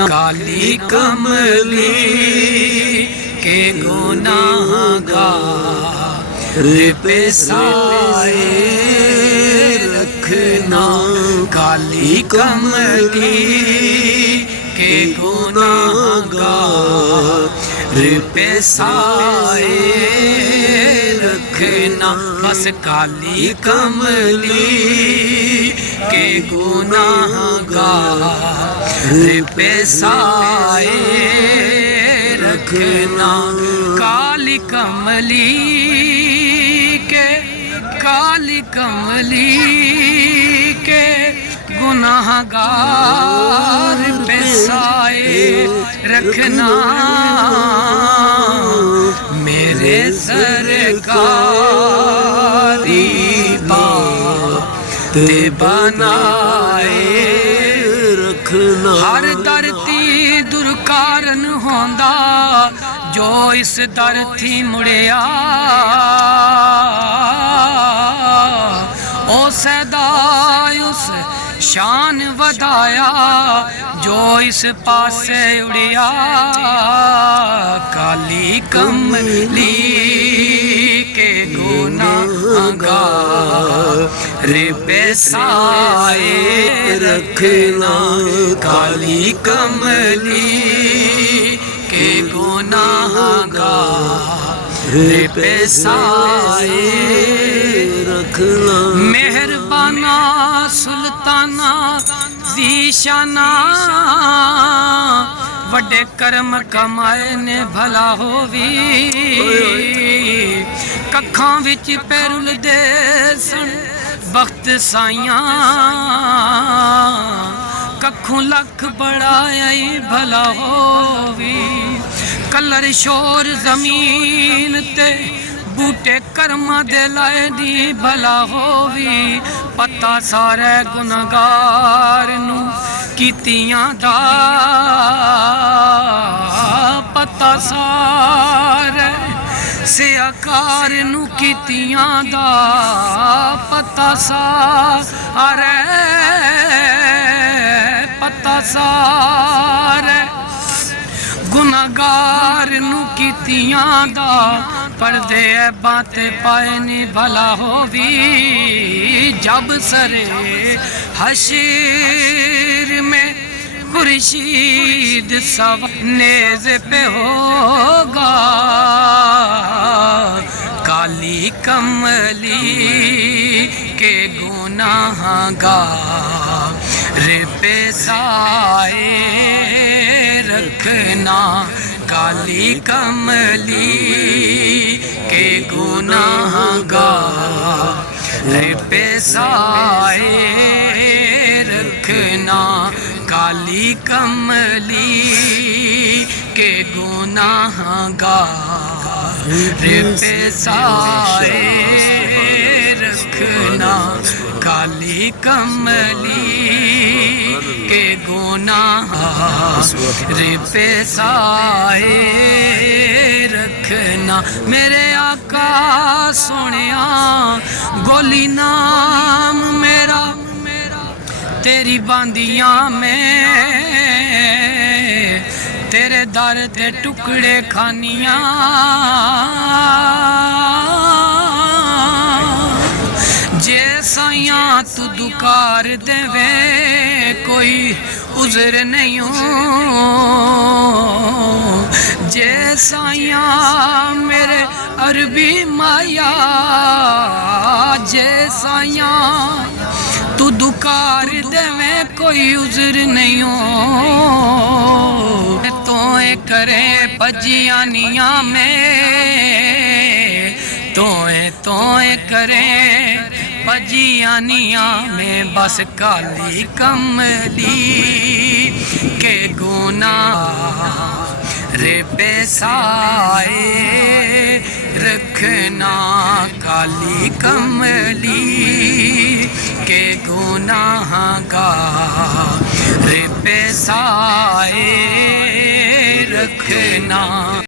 رکھنا کالی کملی کے گناہ گار پہ سائے رکھنا کالی کملی کے گناہ گار پہ سائے رکھنا بس کالی کملی کے گناہ گار پہ سائے رکھنا کالی کملی کے گناہ گار پہ سائے رکھنا میرے سرکاری بات بنائے رکھنا ہر درتی درکارن ہوندا جو اس در تھی مڑیا او سیدائے اس شان ودایا جو اس پاسے اڑیا کالی کملی کے گناہ گار پہ سائے رکھنا کالی کملی کے گناہ گار پہ سائے رکھنا مہربانہ سلطانہ ذیشانہ وڈے کرم کمائے نے بھلا ہووی ککھاں وچ پیرل دے سن وقت سائیاں ککھوں لکھ بڑھائی بھلا ہووی کلر شور زمین تے بوٹے کرما دے لائے دی بھلا ہووی پتہ سارے گنہگار نو کیتیاں دا پتہ سارے سیاکار نو کیتیاں دا پتہ سارے گنہگار نو کیتیاں دا پردے باتیں پائے نی بھلا ہووی جب سرے حشر میں خورشید سوا نیز پہ ہوگا کالی کملی کے گناہ گار پہ سائے رکھنا کالی کملی کے گناہ گار پہ سائے رکھنا کالی کملی کے گناہ گار پہ سائے رکھنا کالی کملی کے گناہ پہ سائے رکھنا میرے آقا سونیا گولی نام میرا تیری باندیاں میں تیرے در تے ٹکڑے کھانیاں جے سائیاں تو دکار دے وے کوئی عذر نہیں جے سائیاں میرے عربی مایا جے سائیاں تو دکار دے میں کوئی عذر نہیں توئے کرے پجیانیاں میں توئے کرے پجیانیاں میں بس کالی کملی کے گناہ پہ سائے رکھنا کالی کملی کے گناہ گار پہ سائے رکھنا